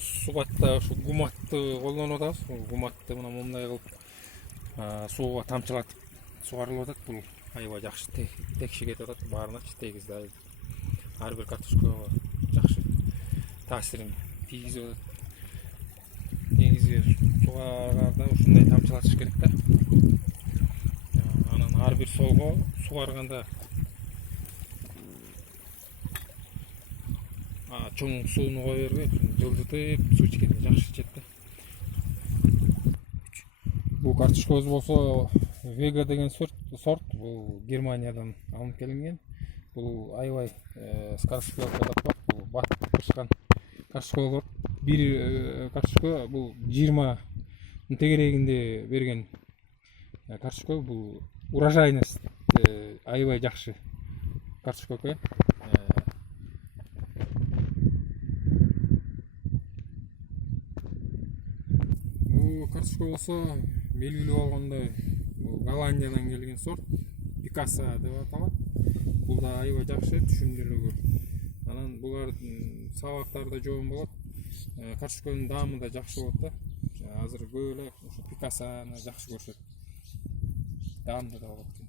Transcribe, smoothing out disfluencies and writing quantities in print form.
сугатта ушу гуматты колдонуп атабыз. Гуматты мына мындай кылып сууга тамчылатып сугарылып атат. Бул аябай жакшы текши кетип атат баарыначы тегизде. Ар бир картошкага жакшы таасирин тийгизип атат. Негизи сугарганда ушундай тамчылатыш керек да. Анан ар бир солго сугарганда чоң сууну кое бербей, жылжытып суу ичкенде жакшы ичет да. Бул картошкабыз болсо Vega деген сорт, бул Германиядан алынып келинген. Бул аябай скороспелка деп коет. Бул батып пышкан картошка болот. Бир картошка бул 20 тегерегинде берген картошка. Бул урожайность аябай жакшы картошка экен. Бул картошка болсо белгилүү болгондой Голландиядан келген сорт, Пикаса деп аталат. Бул да аябай жакшы түшүмдүүлүгү. Анан булардын сабактары да жоон болот. Картошканын даамы да жакшы болот да. Азыр көп эле ушу Пикасаны жакшы көрүшөт. Даамды да болот.